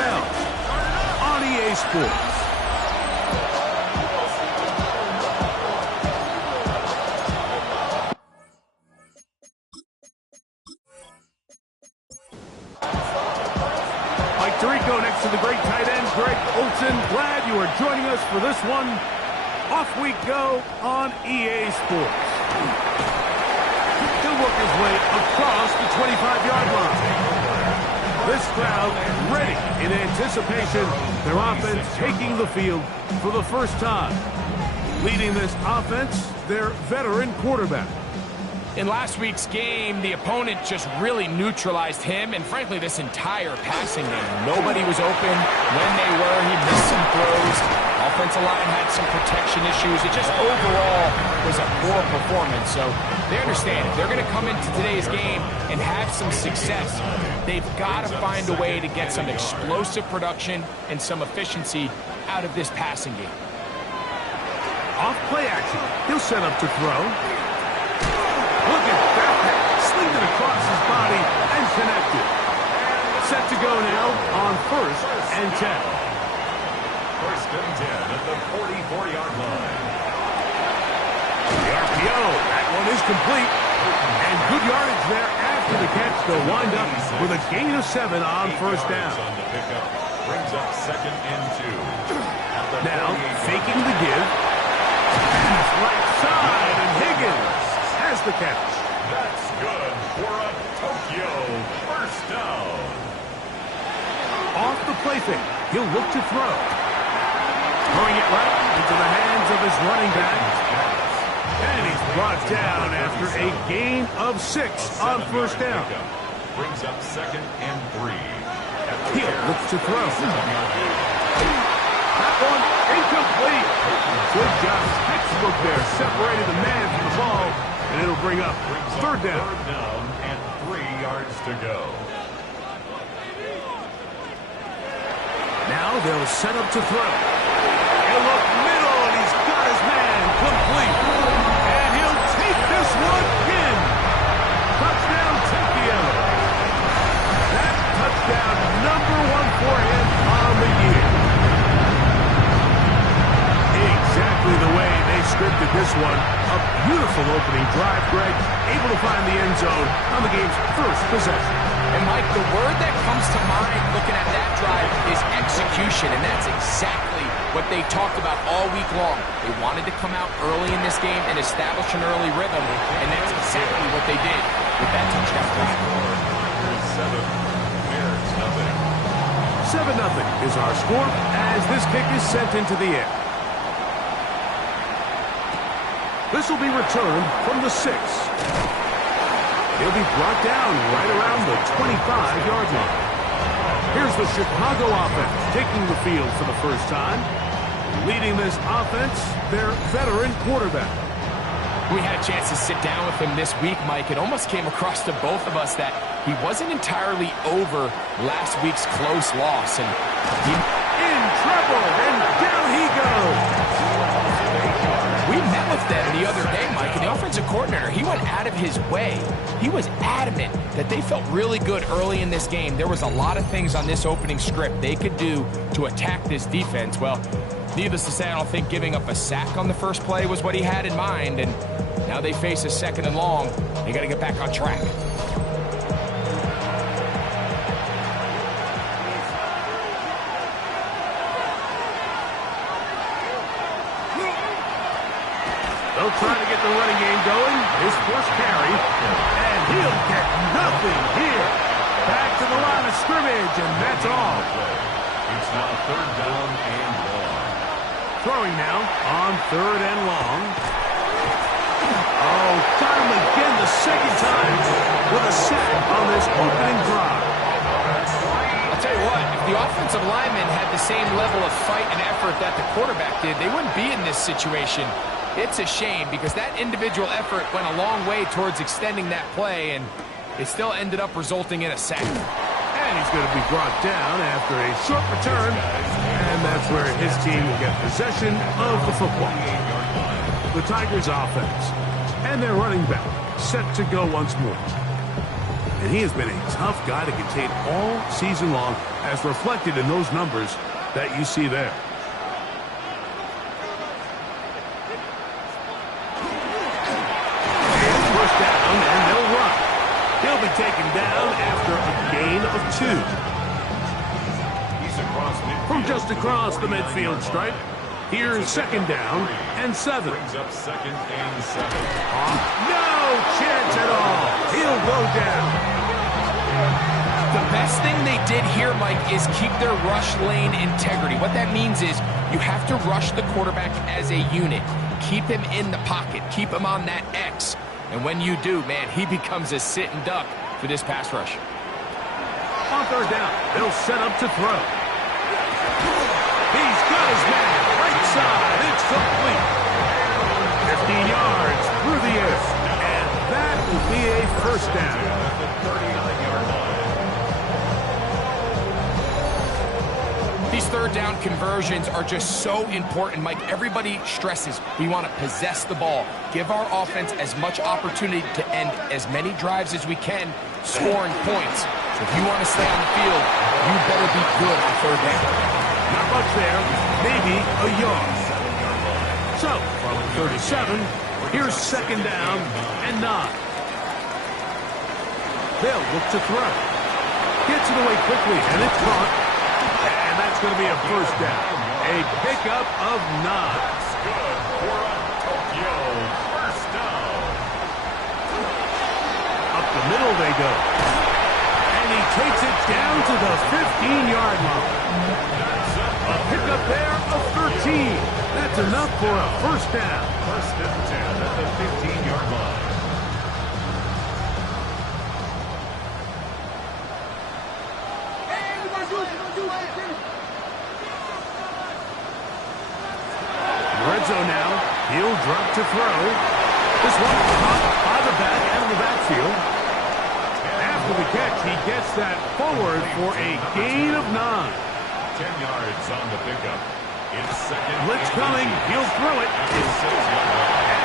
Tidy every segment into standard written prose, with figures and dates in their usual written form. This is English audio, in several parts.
NFL on EA Sports. Mike Tirico next to the great tight end, Greg Olsen. Glad you are joining us for this one. Off we go on EA Sports. He'll work his way across the 25-yard line. This crowd ready in anticipation. Their offense taking the field for the first time. Leading this offense, their veteran quarterback. In last week's game, the opponent just really neutralized him and, frankly, this entire passing game. Nobody was open. When they were, he missed some throws. Offensive line had some protection issues. It just overall was a poor performance. So they understand if they're going to come into today's game and have some success, they've got to find a way to get some explosive production and some efficiency out of this passing game. Off play action. He'll set up to throw. Look at that pass. Slinged it across his body and connected. Set to go now on 1st and 10. 1st and 10 at the 44-yard line. The RPO. That one is complete. And good yardage there after the catch. They'll wind up with a gain of 7 on 1st down. On the pickup. Brings up 2nd and 2. Now faking the give. Pass right side, and Higgins has the catch. That's good for a Tokyo 1st down. Off the play fake, he'll look to throw. Throwing it right into the hands of his running back. And he's brought down after a gain of 6 on 1st down. Brings up 2nd and 3. He'll look to throw. That one incomplete. Good job. Textbook there. Separated the man from the ball. And it'll bring up 3rd down. 3rd down and 3 yards to go. Now they'll set up to throw. He'll look middle, and he's got his man complete. And he'll take this one in. Touchdown, Tokyo. That touchdown number 1 for him on the year. Exactly the way they scripted this one. A beautiful opening drive, Greg. Able to find the end zone on the game's first possession. And, Mike, the word that comes to mind looking at that drive is execution, and that's exactly what they talked about all week long. They wanted to come out early in this game and establish an early rhythm, and that's exactly what they did with that touchdown drive. 7-0 is our score as this kick is sent into the air. This will be returned from the 6. He'll be brought down right around the 25-yard line. Here's the Chicago offense taking the field for the first time. Leading this offense, their veteran quarterback. We had a chance to sit down with him this week, Mike. It almost came across to both of us that he wasn't entirely over last week's close loss. And he in trouble, and down he goes. We met with them the other day, Mike, and the offensive coordinator, he went out of his way. He was adamant that they felt really good early in this game. There was a lot of things on this opening script they could do to attack this defense. Well, needless to say, I don't think giving up a sack on the first play was what he had in mind, and now they face a 2nd and long. They got to get back on track. They'll try to get the running game going. His first carry. And he'll get nothing here. Back to the line of scrimmage, and that's all. It's now 3rd down and long. Throwing now on 3rd and long. Oh, got him again the 2nd time with a sack on this opening drive. I'll tell you what, if the offensive linemen had the same level of fight and effort that the quarterback did, they wouldn't be in this situation. It's a shame because that individual effort went a long way towards extending that play, and it still ended up resulting in a sack. And he's going to be brought down after a short return, and that's where his team will get possession of the football. The Tigers offense and their running back set to go once more. And he has been a tough guy to contain all season long, as reflected in those numbers that you see there. And first down, and they'll run. He'll be taken down after a gain of 2. From just across the midfield stripe, here's second down and 7. Brings up second and 7. No chance at all. He'll go down. The best thing they did here, Mike, is keep their rush lane integrity. What that means is you have to rush the quarterback as a unit. Keep him in the pocket. Keep him on that X. And when you do, man, he becomes a sit and duck for this pass rush. On third down, they'll set up to throw. He's got his man. Right side. It's complete. 15 yards through the air. And that will be a first down. At the 39-yard line. These third down conversions are just so important, Mike. Everybody stresses we want to possess the ball. Give our offense as much opportunity to end as many drives as we can, scoring points. So if you want to stay on the field, you better be good on third down. Not much there, maybe a yard. So, from 37, here's second down and 9. They'll look to throw. Gets it away quickly, and it's caught. And that's going to be a first down. A pickup of 9. That's good for a Tokyo first down. Up the middle they go. And he takes it down to the 15-yard line. A pickup there of 13. That's enough for a first down. First and 10 at the 15-yard line. Red zone now. He'll drop to throw. This one caught by the back out of the backfield. After the catch, he gets that forward for a gain of 9. 10 yards on the pickup. It's second. Blitz coming. He'll throw it. And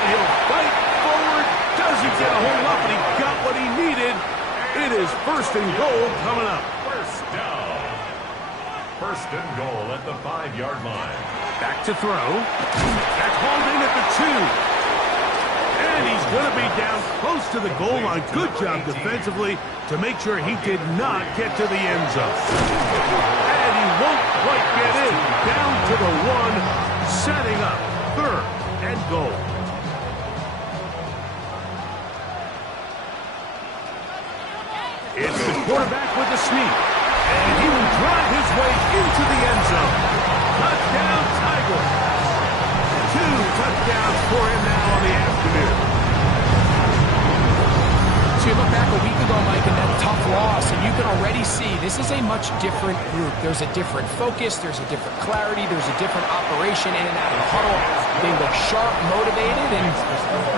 He'll fight forward. Doesn't get a hold up, but he got what he needed. It is first and goal coming up. First down. First and goal at the 5-yard line. Back to throw. That's hauled in at the 2. And he's going to be down close to the goal line. Good job defensively to make sure he did not get to the end zone. And he won't quite get in. Down to the 1, setting up third and goal. It's the quarterback with the sneak. And he will drive his way into the end zone. Touchdown, Tigers. 2 touchdowns for him now on the afternoon. So you look back a week ago, Mike, and that tough loss, and you can already see this is a much different group. There's a different focus, there's a different clarity, there's a different operation in and out of the huddle. They look sharp, motivated, and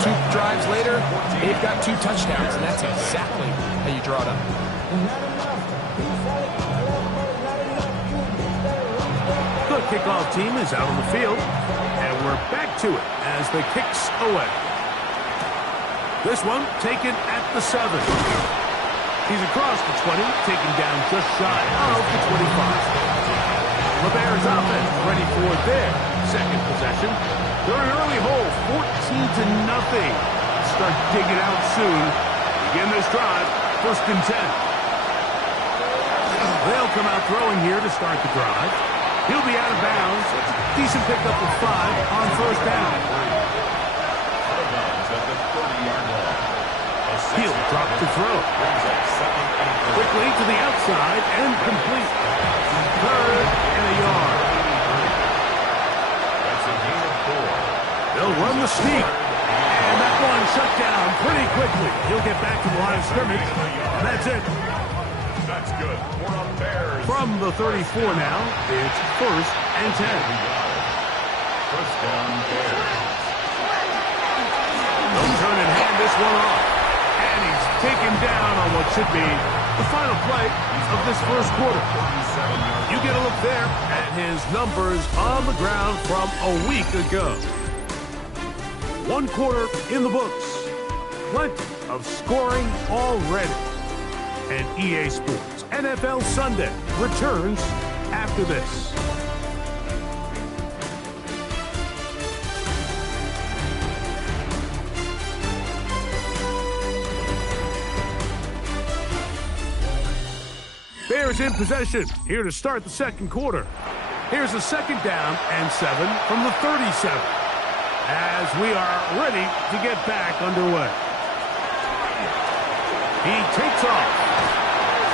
2 drives later, they've got 2 touchdowns, and that's exactly how you draw it up. The kickoff team is out on the field, and we're back to it as the kicks away. This one taken at the 7. He's across the 20, taken down just shy of the 25. The Bears offense ready for their second possession. They're an early hole, 14-0. Start digging out soon. Begin this drive, first and 10. They'll come out throwing here to start the drive. He'll be out of bounds. Decent pickup of 5 on first down. He'll drop to throw. Quickly to the outside and complete. Third and a yard. That's a gain of 4. They'll run the sneak. And that one shut down pretty quickly. He'll get back to the line of scrimmage. And that's it. That's good for the Bears. From the 34 now, it's first and 10. First down, Bears. They'll turn and hand this one off. And he's taken down on what should be the final play of this first quarter. You get a look there at his numbers on the ground from a week ago. 1 quarter in the books. Plenty of scoring already. And EA Sports NFL Sunday returns after this. Bears in possession, here to start the second quarter. Here's a second down and 7 from the 37 as we are ready to get back underway. He takes off.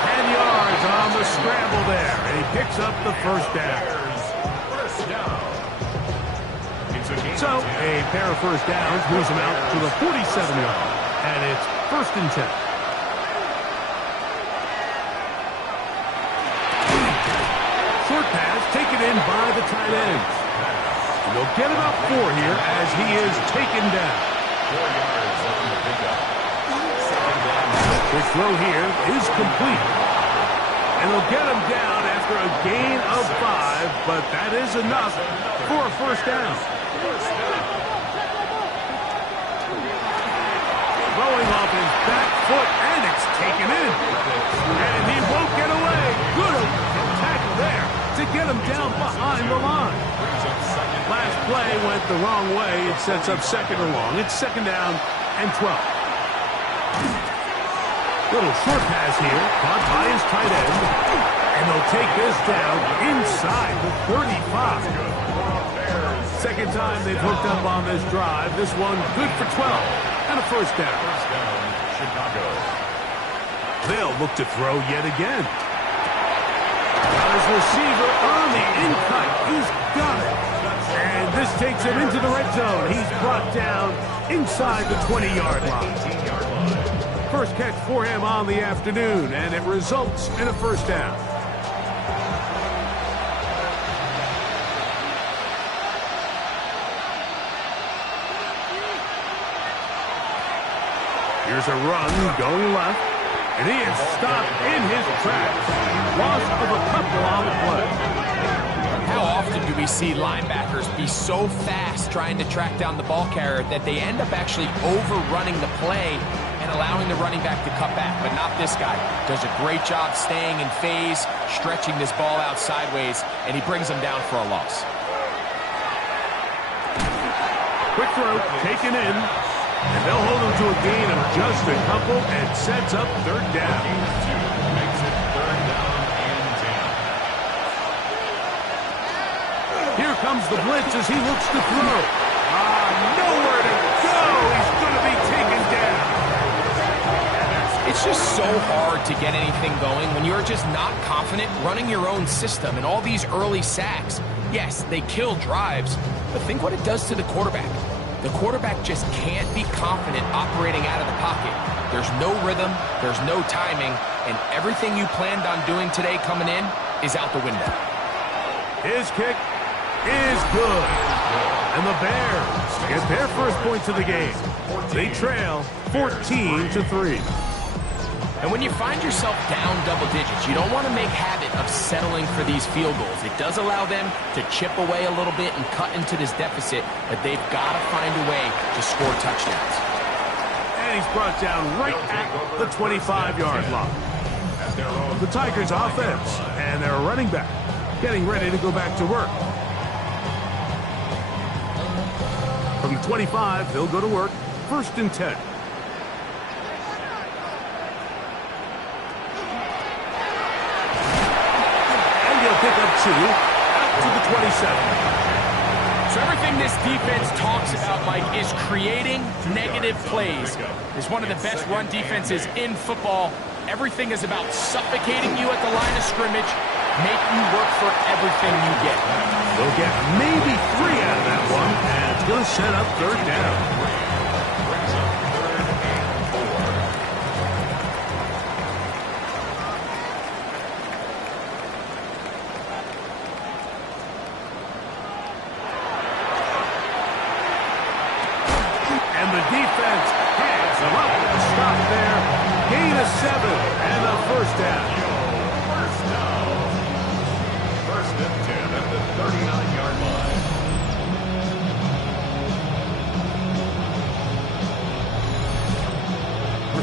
10 yards on the scramble there, and he picks up the first down. So a pair of first downs moves him out to the 47-yard, and it's 1st and 10. Short pass taken in by the tight end. And they'll get about 4 here as he is taken down. 4 yards on the pickup. His throw here is complete. And they'll get him down after a gain of 5, but that is enough for a first down. Throwing off his back foot, and it's taken in. And he won't get away. Good tackle there to get him down behind the line. Last play went the wrong way. It sets up 2nd and long. It's 2nd down and 12. Little short pass here, caught by his tight end. And they'll take this down inside the 35. Second time they've hooked up on this drive. This one good for 12. And a first down. First down, Chicago. They'll look to throw yet again. Got his receiver on the in-cut. He's got it. And this takes him into the red zone. He's brought down inside the 20-yard line. First catch for him on the afternoon, and it results in a first down. Here's a run going left, and he is stopped in his tracks. Loss of a couple on the play. How often do we see linebackers be so fast trying to track down the ball carrier that they end up actually overrunning the play and allowing the running back to cut back? But not this guy. Does a great job staying in phase, stretching this ball out sideways, and he brings him down for a loss. Quick throw, taken in. And they'll hold him to a gain of just a couple and sets up 3rd down. Makes it 3rd down and 10. Here comes the blitz as he looks to throw. Nowhere to go. He's going to be taken down. It's just so hard to get anything going when you're just not confident running your own system, and all these early sacks. Yes, they kill drives, but think what it does to the quarterback. The quarterback just can't be confident operating out of the pocket. There's no rhythm, there's no timing, and everything you planned on doing today coming in is out the window. His kick is good. And the Bears get their first points of the game. They trail 14-3. And when you find yourself down double digits, you don't want to make habit of settling for these field goals. It does allow them to chip away a little bit and cut into this deficit, but they've got to find a way to score touchdowns. And he's brought down right at the 25-yard line. The Tigers offense and their running back getting ready to go back to work. From the 25, they'll go to work. 1st and 10. Pick up 2 out to the 27. So everything this defense talks about, Mike, is creating negative plays. It's one of the best run defenses in football. Everything is about suffocating you at the line of scrimmage, make you work for everything you get. They'll get maybe 3 out of that one, and it's going to set up 3rd down. The defense hands him up. Stop there. Gain of 7 and a first down. First down. 1st and 10 at the 39-yard line.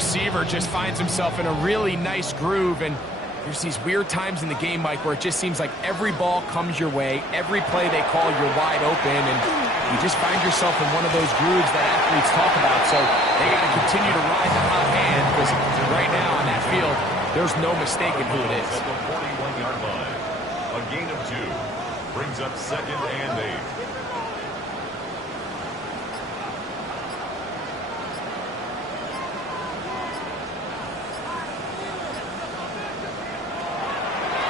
receiver just finds himself in a really nice groove, and there's these weird times in the game, Mike, where it just seems like every ball comes your way, every play they call, you're wide open, and you just find yourself in one of those grooves that athletes talk about. So they got to continue to ride the hot hand, because right now on that field, there's no mistaking who it is. At the 41-yard line, a gain of 2 brings up 2nd and 8.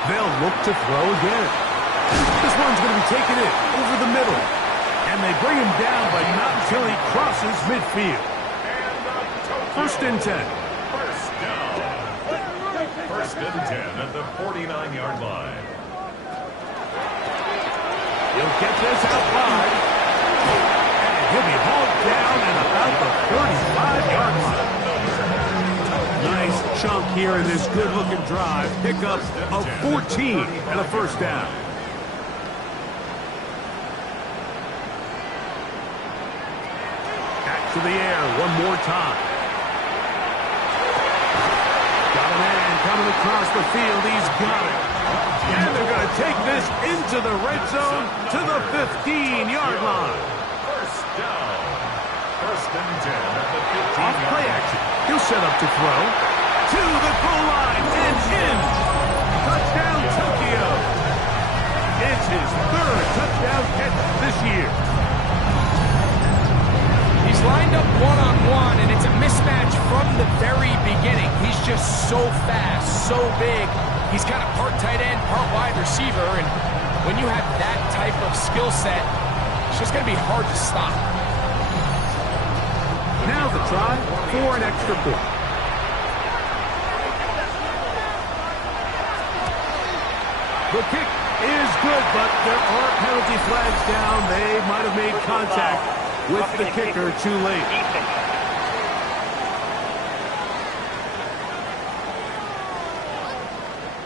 They'll look to throw again. This one's going to be taken in over the middle. And they bring him down, but not until he crosses midfield. First and 10. First down. First and 10 at the 49-yard line. He'll get this out wide. And he'll be hauled down at about the 35-yard line. Nice chunk here in this good-looking drive. Pickup of 14 and a first down. Back to the air one more time. Got a man coming across the field. He's got it. And they're going to take this into the red zone to the 15-yard line. First down. First and 10 at the 15-yard Off play line. action. He'll set up to throw. To the goal line and in. Touchdown, Tokyo. It's his 3rd touchdown catch this year. He's lined up one-on-one, and it's a mismatch from the very beginning. He's just so fast, so big. He's kind of part tight end, part wide receiver, and when you have that type of skill set, it's just going to be hard to stop. Now the try for an extra point. The kick is good, but there are penalty flags down. They might have made contact with the kicker too late.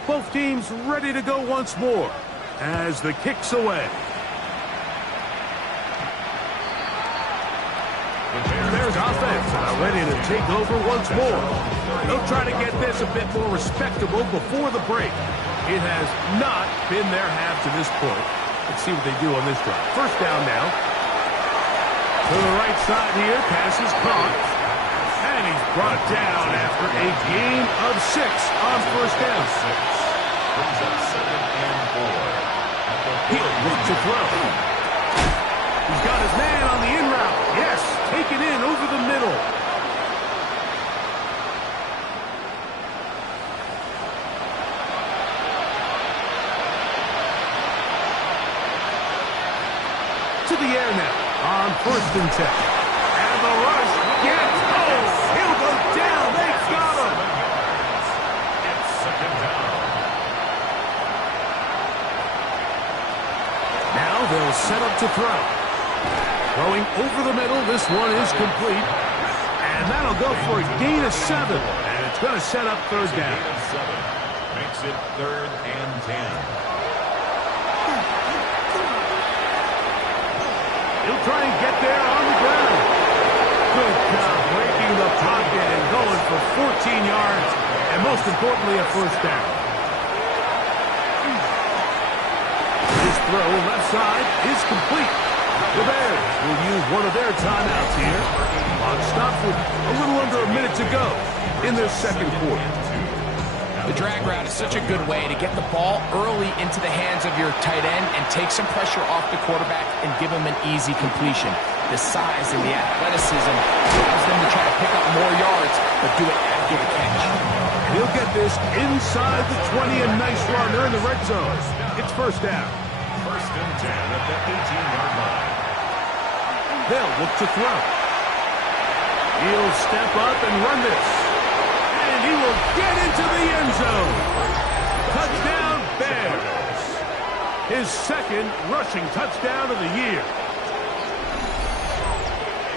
Both teams ready to go once more as the kick's away. There's offense ready to take over once more. They'll try to get this a bit more respectable before the break. It has not been their half to this point. Let's see what they do on this drive. First down now. To the right side here, pass is caught. And he's brought down after a gain of 6 on first down. Brings up 2nd and 4. He'll look to throw. He's got his man on the in route. Yes, taken in over the middle. To the air now on first and 10. And the rush gets home. He'll go down. They've got him. It's 2nd down. Now they'll set up to throw. Throwing over the middle. This one is complete. And that'll go for a gain of 7. And it's going to set up third down. Gain of 7. Makes it 3rd and 10. He'll try and get there on the ground. Good job breaking the pocket and going for 14 yards. And most importantly, a first down. His throw left side is complete. The Bears will use one of their timeouts here. Clock stopped with a little under a minute to go in their second quarter. The drag route is such a good way to get the ball early into the hands of your tight end and take some pressure off the quarterback and give him an easy completion. The size and the athleticism allows them to try to pick up more yards, but do it after the catch. He'll get this inside the 20, a nice run. They're in the red zone. It's first down. First and 10 at the 18-yard line. They'll look to throw. He'll step up and run this. And he will get into the end zone. Touchdown, Bears. His 2nd rushing touchdown of the year.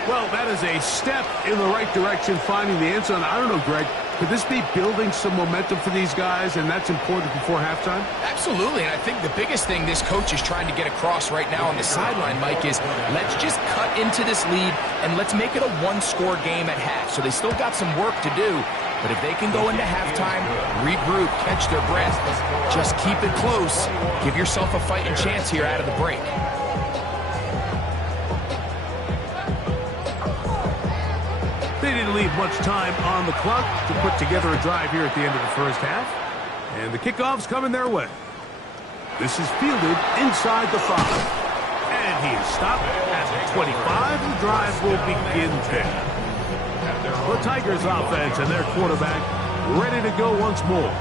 Well, that is a step in the right direction, finding the end zone. I don't know, Greg, Could this be building some momentum for these guys, and that's important before halftime? Absolutely, and I think the biggest thing this coach is trying to get across right now on the sideline, Mike, is let's just cut into this lead and let's make it a one-score game at half. So they still got some work to do, but if they can go into halftime, regroup, catch their breath, just keep it close, give yourself a fighting chance here out of the break. They didn't leave much time on the clock to put together a drive here at the end of the first half. And the kickoff's coming their way. This is fielded inside the 5. And he is stopped at the 25. The drive will begin there. The Tigers offense and their quarterback ready to go once more.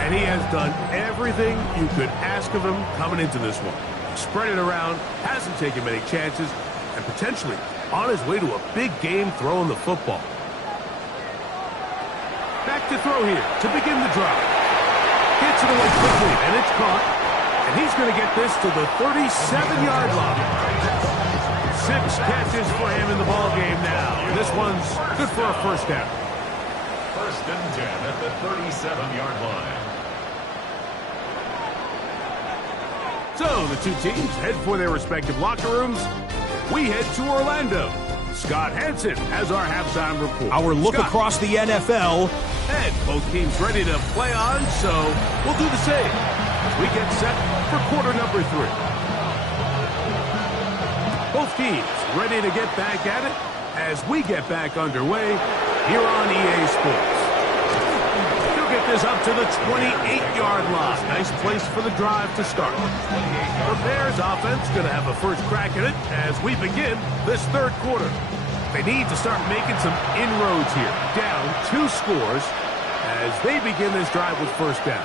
And he has done everything you could ask of him coming into this one. Spread it around, hasn't taken many chances, and potentially on his way to a big game throwing the football. Back to throw here to begin the drive. Gets it away quickly, and it's caught. And he's going to get this to the 37-yard line. 6 catches for him in the ball game now. This one's good for a first down. First and 10 at the 37-yard line. So the two teams head for their respective locker rooms. We head to Orlando. Scott Hansen has our halftime report. Our look Scott. across the NFL. And both teams ready to play on, so we'll do the same as we get set for quarter number 3. Both teams ready to get back at it as we get back underway here on EA Sports. He'll get this up to the 28-yard line. Nice place for the drive to start. The Bears offense going to have a first crack at it as we begin this third quarter. They need to start making some inroads here. Down 2 scores as they begin this drive with first down.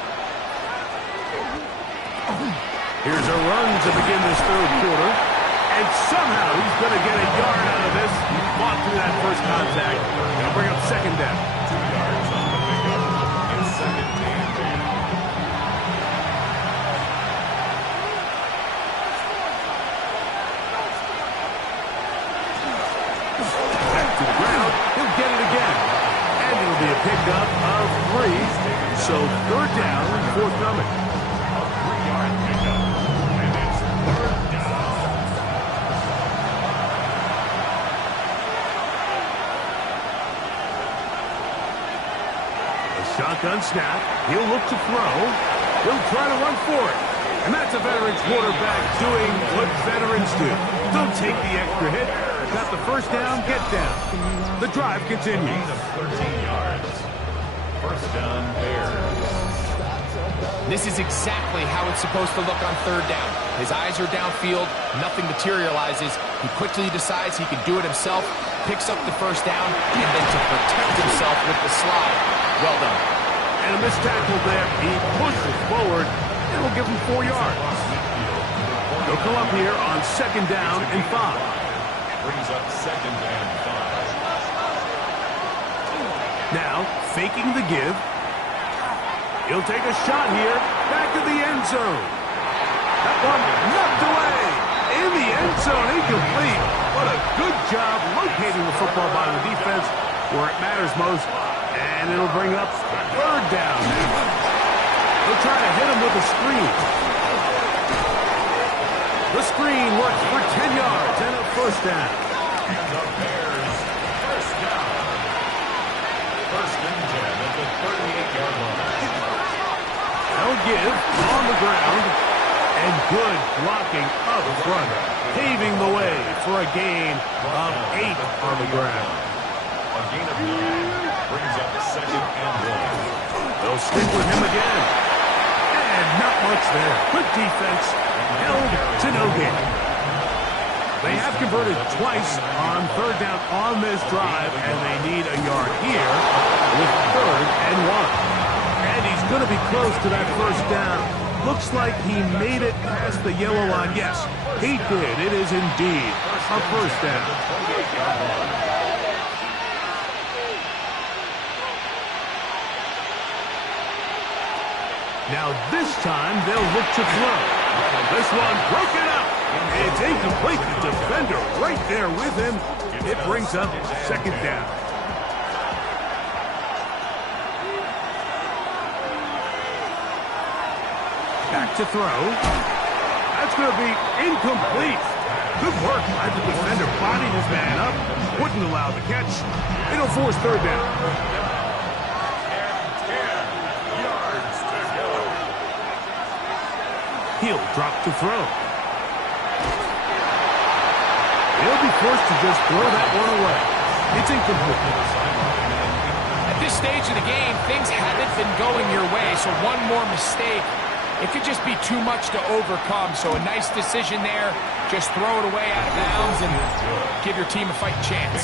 Here's a run to begin this third quarter. And somehow he's going to get a yard out of this. He fought through that first contact. Going to bring up second down. 2 yards on the pickup. It's second and 10. Back to the ground. He'll get it again. And it'll be a pickup of 3. So third down, forthcoming. A 3-yard pickup. And it's third down. Shotgun snap. He'll look to throw. He'll try to run for it. And that's a veteran quarterback doing what veterans do. Don't take the extra hit. Got the first down, get down. The drive continues. Gain of 13 yards. First down, Bears. This is exactly how it's supposed to look on third down. His eyes are downfield, nothing materializes. He quickly decides he can do it himself, picks up the first down, and then to protect himself with the slide. Well done. And a missed tackle there. He pushes forward. It will give him 4 yards. They'll come up here on second down and 5. Brings up second and 5. Now, faking the give. He'll take a shot here. Back to the end zone. That one knocked away. In the end zone, incomplete. What a good job locating the football by the defense where it matters most. And it'll bring up third down. They'll try to hit him with a screen. The screen works for 10 yards and a first down. The Bears, first down. First and 10 at the 38-yard line. They'll give on the ground. And good blocking up front. Paving the way for a gain of 8 on the ground. A gain of 9 brings up second and 1. They'll stick with him again. And not much there. Good defense. Held to no gain. They have converted twice on third down on this drive, and they need a yard here with third and 1. And he's going to be close to that first down. Looks like he made it past the yellow line. Yes, he did. It is indeed a first down. Now this time they'll look to throw. This one broken up. It's incomplete. The defender right there with him. It brings up second down. Back to throw. That's going to be incomplete. Good work by the defender. Bodied his man up. Wouldn't allow the catch. It'll force third down. And 10 yards to go. He'll drop to throw. He'll be forced to just throw that one away. It's incomplete. At this stage of the game, things haven't been going your way, so one more mistake, it could just be too much to overcome. So a nice decision there. Just throw it away out of bounds and give your team a fighting chance.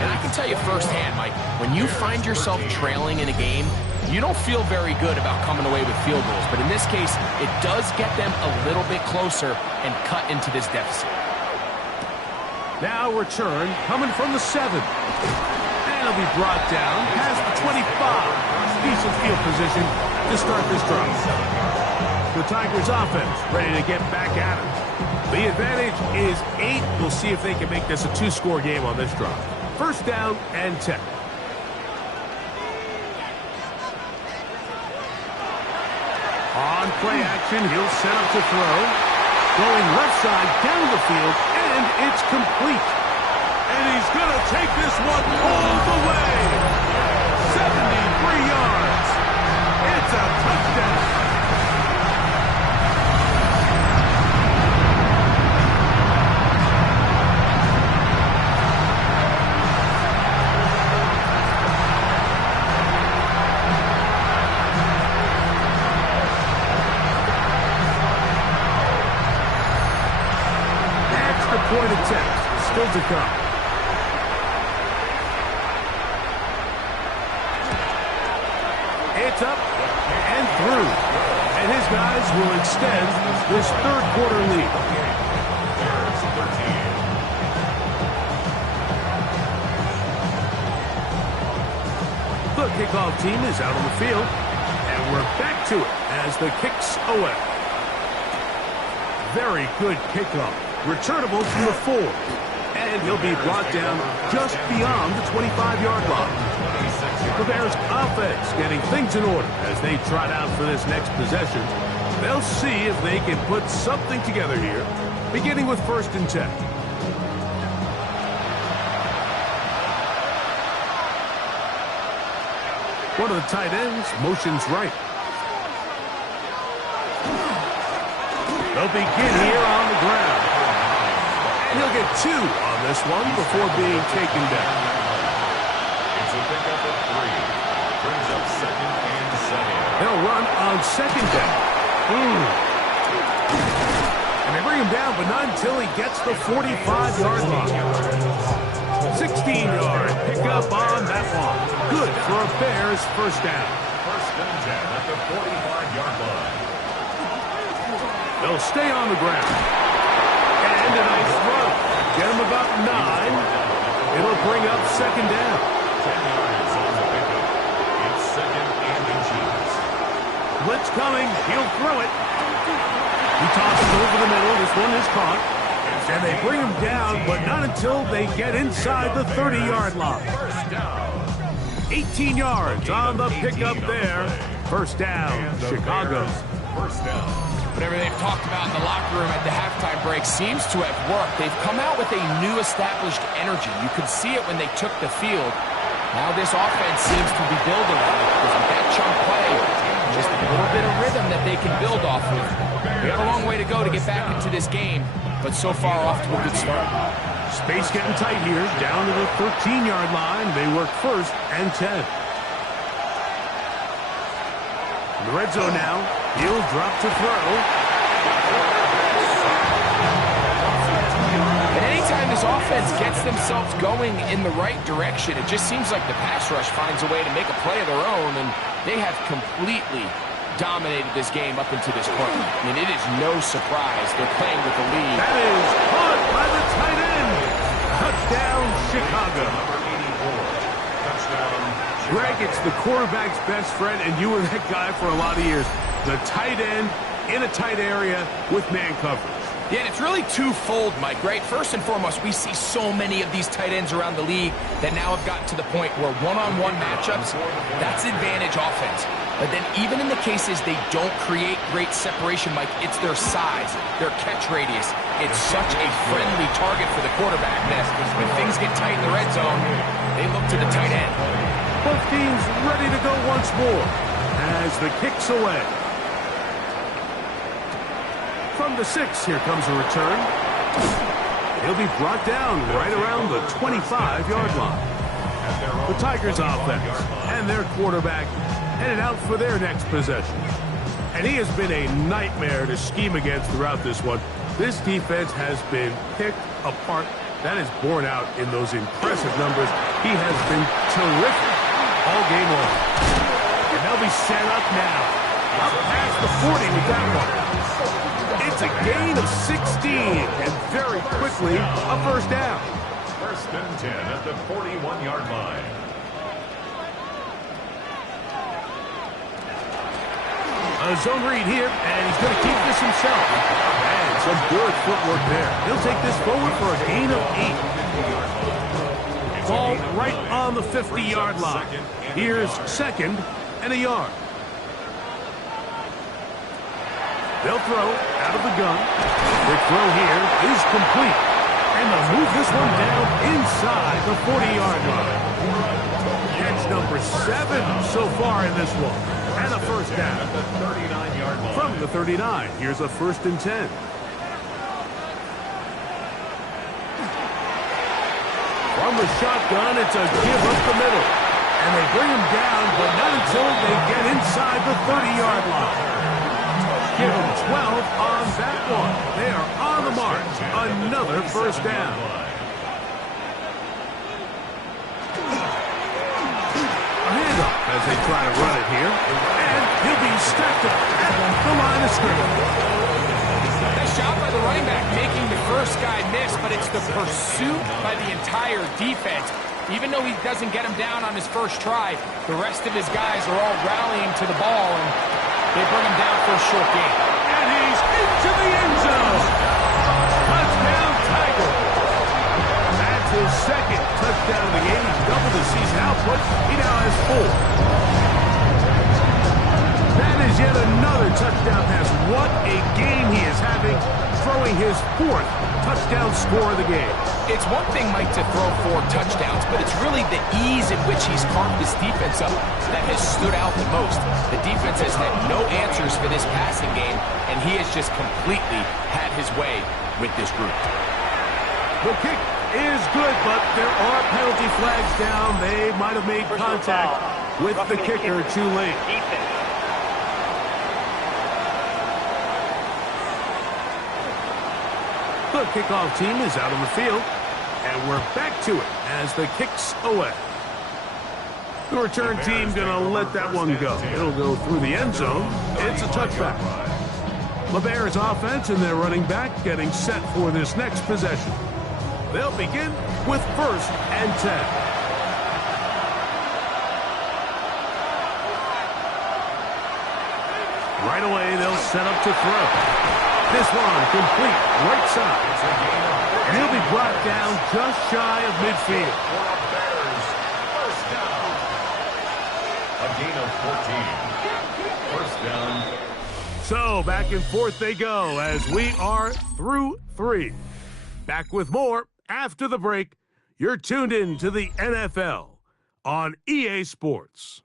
And I can tell you firsthand, Mike, when you find yourself trailing in a game, you don't feel very good about coming away with field goals. But in this case, it does get them a little bit closer and cut into this deficit. Now return coming from the 7. And it'll be brought down past the 25. Decent field position to start this drive. The Tigers offense ready to get back at it. The advantage is 8. We'll see if they can make this a 2-score game on this drive. First down and 10. On play action, he'll set up to throw. Going left side down the field, and it's complete. And he's going to take this one all the way. 73 yards. It's a touchdown. Point attempt still to come. It's up and through. And his guys will extend this third-quarter lead. The kickoff team is out on the field. And we're back to it as the kick's away. Very good kickoff. Returnable from the 4. And he'll be brought down just beyond the 25-yard line. The Bears offense getting things in order as they trot out for this next possession. They'll see if they can put something together here, beginning with 1st and 10. One of the tight ends motions right. They'll begin here on the ground. And he'll get 2 on this one before being taken down. It's a pickup of 3. Brings up 2nd and 7. They'll run on 2nd down. And they bring him down, but not until he gets the 45-yard line. 16-yard pickup on that one. Good for a Bears first down. 1st and 10 at the 45-yard line. They'll stay on the ground. And a nice run. Get him about 9. It'll bring up 2nd down. 10 yards on the pickup. It's 2nd and inches. Blitz coming. He'll throw it. He tosses over the middle. This one is caught. And they bring him down, but not until they get inside the 30-yard line. 18 yards on the pickup there. First down, Chicago. First down. Whatever they've talked about in the locker room at the halftime break seems to have worked. They've come out with a new established energy. You could see it when they took the field. Now this offense seems to be building on it because with that chunk play, just a little bit of rhythm that they can build off of. We have a long way to go to get back into this game, but so far off to a good start. Space getting tight here, down to the 13-yard line. They work 1st and 10. In the red zone now, he'll drop to throw. And anytime this offense gets themselves going in the right direction, it just seems like the pass rush finds a way to make a play of their own, and they have completely dominated this game up into this point. I mean, it is no surprise they're playing with the lead. That is caught by the tight end. Touchdown, Chicago. Number 84. Touchdown. Greg, it's the quarterback's best friend, and you were that guy for a lot of years. The tight end in a tight area with man coverage. Yeah, and it's really twofold, Mike, right? First and foremost, we see so many of these tight ends around the league that now have gotten to the point where one-on-one matchups, that's advantage offense. But then even in the cases they don't create great separation, Mike, it's their size, their catch radius. It's such a friendly target for the quarterback that when things get tight in the red zone, they look to the tight end. Both teams ready to go once more as the kick's away. From the 6, here comes a return. He'll be brought down right around the 25-yard line. The Tigers offense and their quarterback headed out for their next possession. And he has been a nightmare to scheme against throughout this one. This defense has been picked apart. That is borne out in those impressive numbers. He has been terrific all game long. And they'll be set up now. Up past the 40 with that one. It's a gain of 16, and very quickly a first down. First and 10 at the 41-yard line. A zone read here, and he's going to keep this himself. And some good footwork there. He'll take this forward for a gain of 8. Ball right on the 50-yard line. Here's second and a yard. They'll throw out of the gun. The throw here is complete. And they'll move this one down inside the 40-yard line. Catch number 7 so far in this one. And a first down. From the 39, here's a first and 10. From the shotgun, it's a give up the middle. And they bring him down, but not until they get inside the 30-yard line. Give him 12 on that one. They are on the march. Another first down. A handoff as they try to run it here. And he'll be stacked up at the line of scrimmage. Nice job by the running back making the first guy miss, but it's the pursuit by the entire defense. Even though he doesn't get him down on his first try, the rest of his guys are all rallying to the ball, and they bring him down for a short gain. And he's into the end zone. Touchdown, Tigers. That's his second touchdown of the game. He's doubled his season output. He now has 4. That is yet another touchdown pass. What a game he is having, throwing his 4th touchdown score of the game. It's one thing, Mike, to throw 4 touchdowns, but it's really the ease in which he's carved this defense up that has stood out the most. The defense has had no answers for this passing game, and he has just completely had his way with this group. The kick is good, but there are penalty flags down. They might have made contact with the kicker too late. The kickoff team is out on the field, and we're back to it as the kick's away. The return team going to let that one go. It'll go through the end zone. It's a touchback. The Bears offense and their running back getting set for this next possession. They'll begin with first and 10. Right away, they'll set up to throw. This one complete, right side. And he'll be brought down just shy of midfield. First down. A gain of 14. First down. So back and forth they go as we are through 3. Back with more after the break. You're tuned in to the NFL on EA Sports.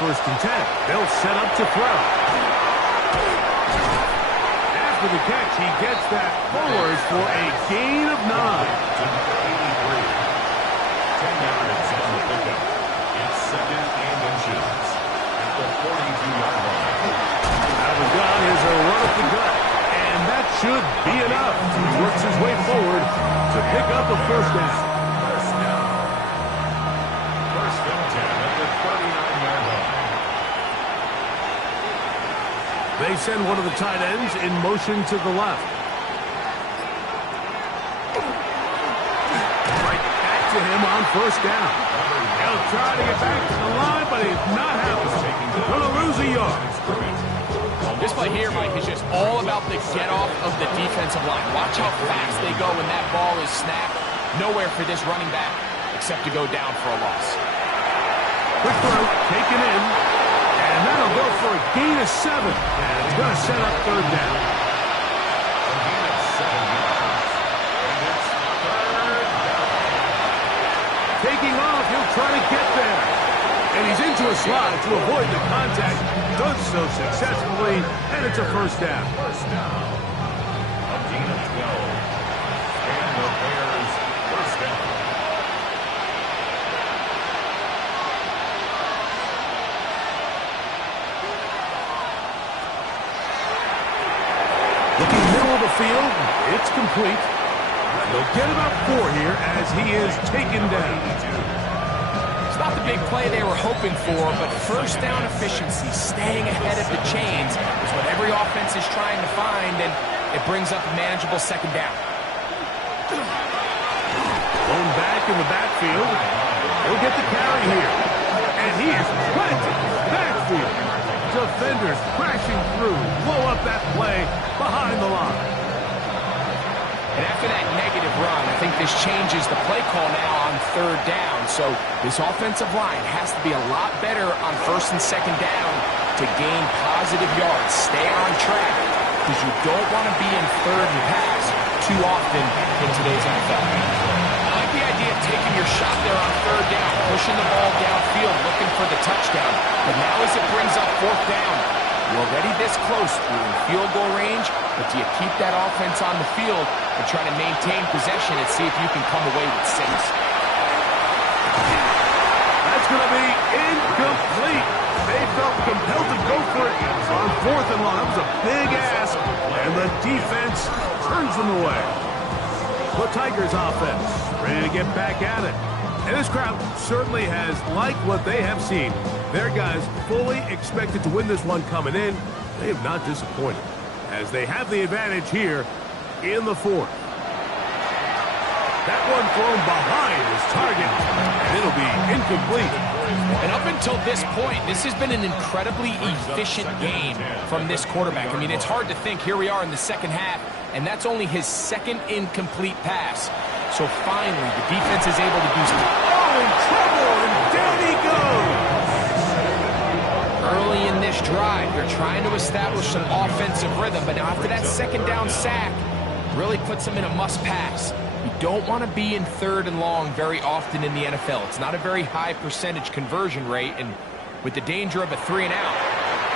First and 10. They'll set up to throw. After the catch, he gets that forward for a gain of 9. 10 yards on the pickup. It's second and inches at the 42-yard line. Out of the gun is a run up the gut, and that should be enough. He works his way forward to pick up a first down. First down. First and 10 at the 39-yard line. They They send one of the tight ends in motion to the left. Right back to him on first down. He'll try to get back to the line, but he's not happening. Going to lose a yard. This play here, Mike, is just all about the get-off of the defensive line. Watch how fast they go when that ball is snapped. Nowhere for this running back except to go down for a loss. Quick throw, taken in, and that'll go for a gain of 7. And it's going to set up third down. A gain of 7 yards. And it's third down. Taking off, he'll try to get there. And he's into a slide to avoid the contact. Does so successfully, and it's a first down. First down. A gain of 12. And the Bears first down. Looking middle of the field, it's complete. And they'll get about 4 here as he is taken down. Not the big play they were hoping for, but first down efficiency, staying ahead of the chains, is what every offense is trying to find, and it brings up a manageable second down. Thrown back in the backfield. He'll get the carry here. And he is planted in the backfield. Defenders crashing through, blow up that play behind the line. And after that negative run, I think this changes the play call now on third down. So this offensive line has to be a lot better on first and second down to gain positive yards. Stay on track because you don't want to be in third and pass too often in today's NFL. I like the idea of taking your shot there on third down, pushing the ball downfield, looking for the touchdown. But now as it brings up fourth down, you're already this close. You're in field goal range, but do you keep that offense on the field and try to maintain possession and see if you can come away with 6? That's going to be incomplete. They felt compelled to go for it on fourth and long. That was a big ask, and the defense turns them away. The Tigers offense ready to get back at it. And this crowd certainly has liked what they have seen. Their guys fully expected to win this one coming in. They have not disappointed as they have the advantage here in the fourth. That one thrown behind his target, and it'll be incomplete. And up until this point, this has been an incredibly efficient game from this quarterback. I mean, it's hard to think. Here we are in the second half, and that's only his second incomplete pass. So finally, the defense is able to do something. Oh, in trouble, and down he goes. Early in this drive, they're trying to establish some offensive rhythm, but now after that second down sack, really puts them in a must-pass. You don't want to be in third and long very often in the NFL. It's not a very high percentage conversion rate, and with the danger of a 3 and out,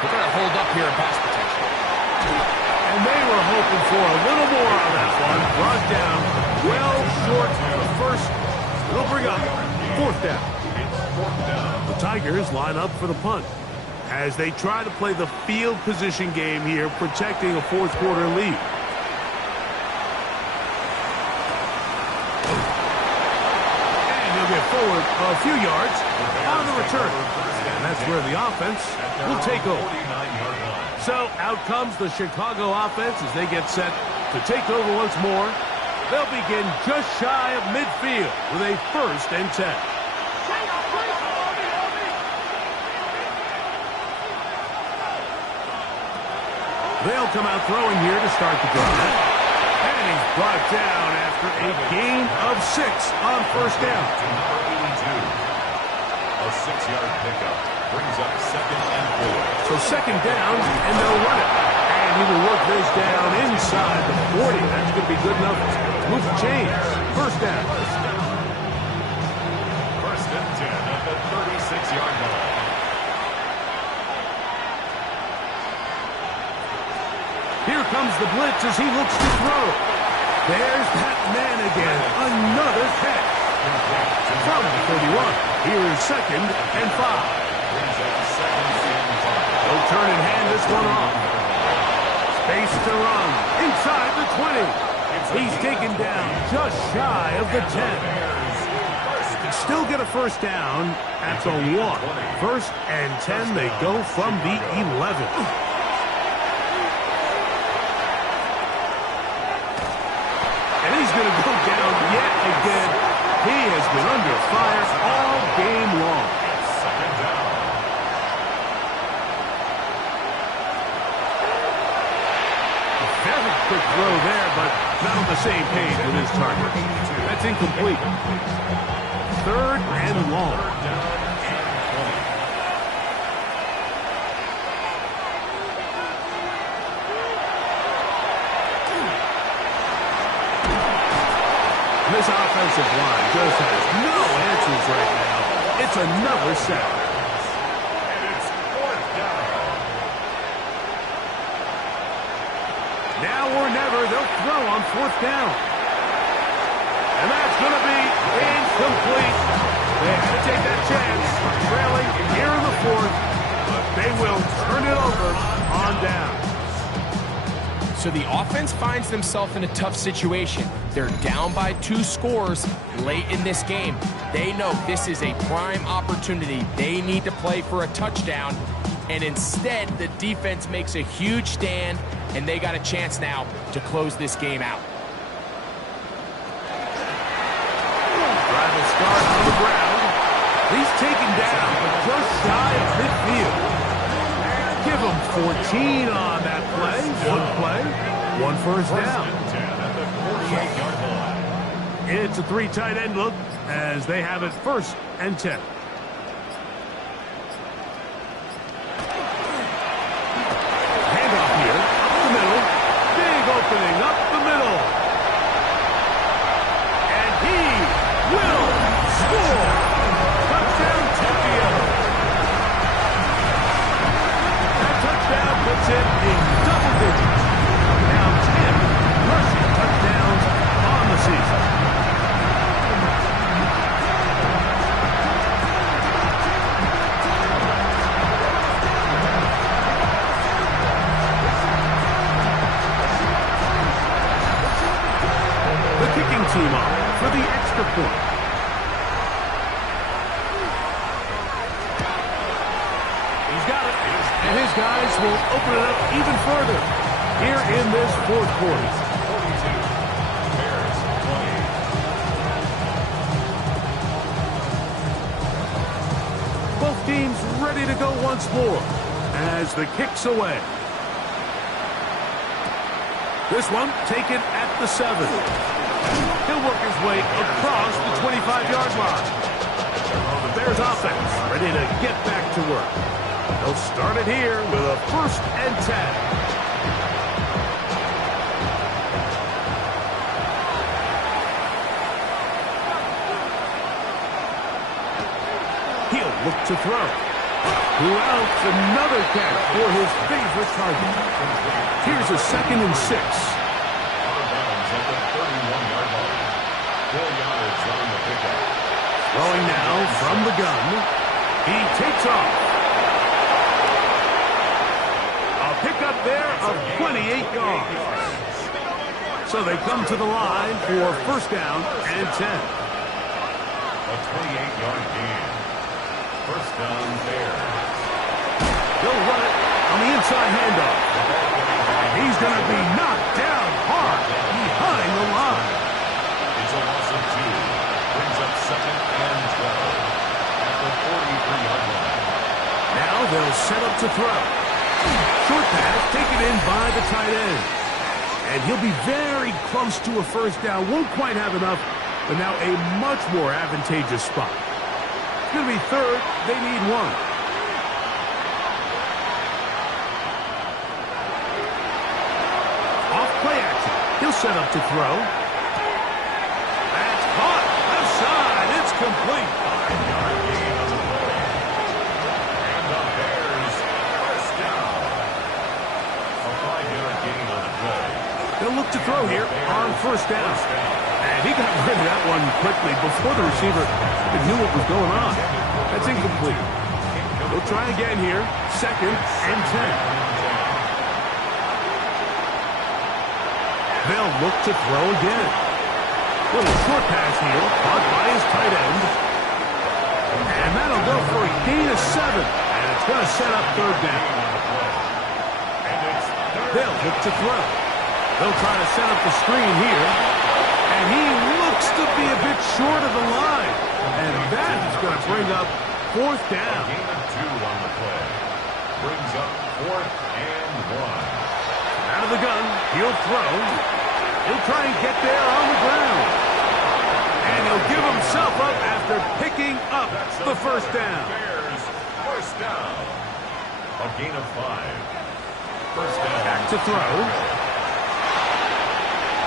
they're going to hold up here in pass protection. And they were hoping for a little more on that one. Brought down well short of the first. It'll bring up fourth down. The Tigers line up for the punt as they try to play the field position game here, protecting a fourth quarter lead. And he'll get forward a few yards on the return. And that's where the offense will take over. So out comes the Chicago offense as they get set to take over once more. They'll begin just shy of midfield with a 1st and 10. They'll come out throwing here to start the drive. And he's brought down after a gain of 6 on first down. Number 82. A 6-yard pickup brings up 2nd and 4. So second down, and they'll run it. And he will work this down inside the 40. That's going to be good enough to move the chains. First down. First and 10 at the 36-yard line. Here comes the blitz as he looks to throw. There's that man again. Another catch. From the 31. Here is 2nd and 5. They'll turn and hand this one off. Space to run. Inside the 20. He's taken down just shy of the 10. Still get a first down at the 1. 1st and 10. They go from the 11. That's incomplete. Third and long. This offensive line just has no answers right now. It's another sack. And it's fourth down. Now or never, they'll throw on fourth down. And that's going to be incomplete. They had to take that chance, trailing here in the fourth, but they will turn it over on down. So the offense finds themselves in a tough situation. They're down by 2 scores late in this game. They know this is a prime opportunity. They need to play for a touchdown. And instead, the defense makes a huge stand, and they got a chance now to close this game out. Drive will start on the ground. He's taken down, but just shy of midfield. Give him 14 on that play. One play, one first down. At the 48-yard line. It's a 3 tight end look as they have it first and 10. Handoff here, up the middle. Big opening up the middle. And he will score. Touchdown, Tokyo. That touchdown puts it in double digits. Now 10 rushing touchdowns on the season. The kicking team on for the extra point. He's got it. And his guys will open it up even further here in this fourth quarter. 42. Bears 20. Both teams ready to go once more as the kick's away. This one taken at the 7. He'll work his way across the 25-yard line. The Bears offense ready to get back to work. They'll start it here with a first and 10. He'll look to throw. Who else? Another catch for his favorite target. Here's a 2nd and 6. Out of bounds at the 31-yard line. 4 yards on the pickup. Throwing now from the gun. He takes off. A pickup there of 28 yards. So they come to the line for first down and 10. A 28-yard gain. First down, Bears. He'll run it on the inside handoff. And he's going to be knocked down hard behind the line. It's a loss of 2. Brings up 2nd and 12. At the 43-yard line. Now they'll set up to throw. Short pass taken in by the tight end. And he'll be very close to a first down. Won't quite have enough, but now a much more advantageous spot. It's going to be third. They need 1. Off play action. He'll set up to throw. That's caught. Left side. It's complete. 5-yard gain on the play. And the Bears first down. A 5-yard gain on the play. They'll look to throw here on first down. And he got rid of that one quickly before the receiver knew what was going on. That's incomplete. They'll try again here. 2nd and 10. They'll look to throw again. Little short pass here, caught by his tight end. And that'll go for a gain of 7. And it's going to set up third down. They'll look to throw. They'll try to set up the screen here. And he looks to be a bit short of the line. And that is going to bring up fourth down. Gain of 2 on the play. Brings up 4th and 1. Out of the gun, he'll throw. He'll try and get there on the ground. himself up after picking up the first down. Bears, first down. A gain of 5. First down. Back to throw.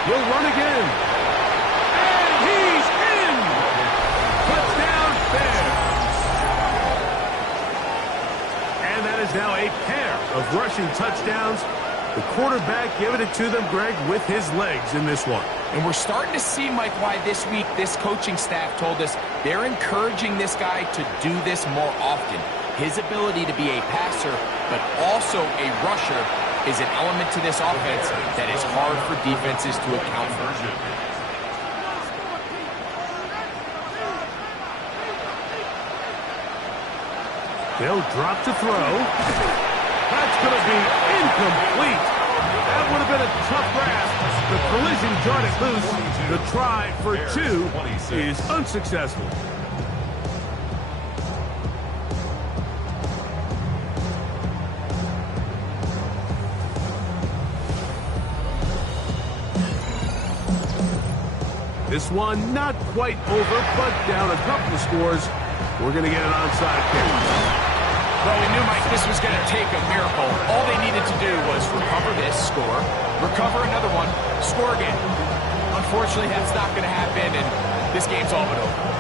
He'll run again. And he's in! Touchdown, Bears. And that is now a pair of rushing touchdowns. The quarterback giving it to them, Greg, with his legs in this one. And we're starting to see, Mike, why this week this coaching staff told us they're encouraging this guy to do this more often. His ability to be a passer, but also a rusher, is an element to this offense that is hard for defenses to account for. They'll drop to throw. That's going to be incomplete. That would have been a tough grasp. The collision jarred it loose. The try for 2 is unsuccessful. This one not quite over, but down a couple of scores. We're going to get an onside kick. Well, we knew, Mike, this was going to take a miracle. All they needed to do was recover this, score, recover another one, score again. Unfortunately, that's not going to happen, and this game's all but over.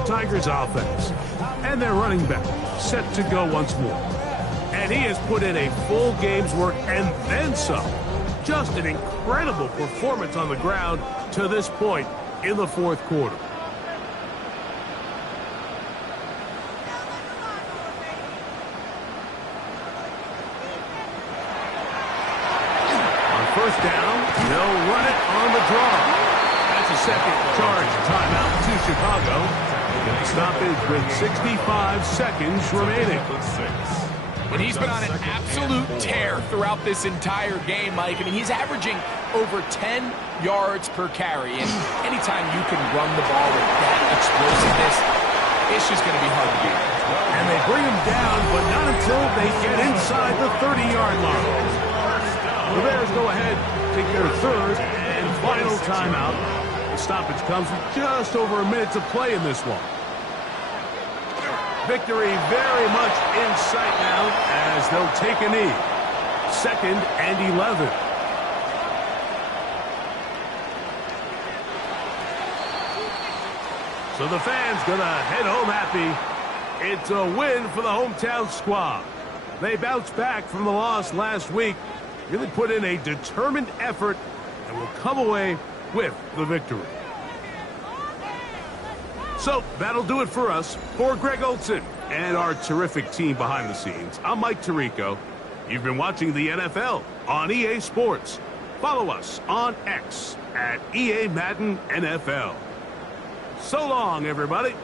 The Tigers offense and their running back set to go once more. And he has put in a full game's work and then some. Just an incredible performance on the ground to this point in the fourth quarter. On first down, they'll run it on the draw. That's a second charge timeout to Chicago. The stoppage with 65 seconds remaining. And he's been on an absolute tear throughout this entire game, Mike. I mean, he's averaging over 10 yards per carry. And anytime you can run the ball with that explosiveness, it's just going to be hard to beat. And they bring him down, but not until they get inside the 30-yard line. The Bears go ahead, take their third and final timeout. The stoppage comes with just over a minute to play in this one. Victory very much in sight now as they'll take a knee. 2nd and 11. So the fans gonna head home happy. It's a win for the hometown squad. They bounced back from the loss last week, really put in a determined effort, and will come away with the victory. So that'll do it for us. For Greg Olson and our terrific team behind the scenes, I'm Mike Tirico. You've been watching the NFL on EA Sports. Follow us on X at EA Madden NFL. So long, everybody.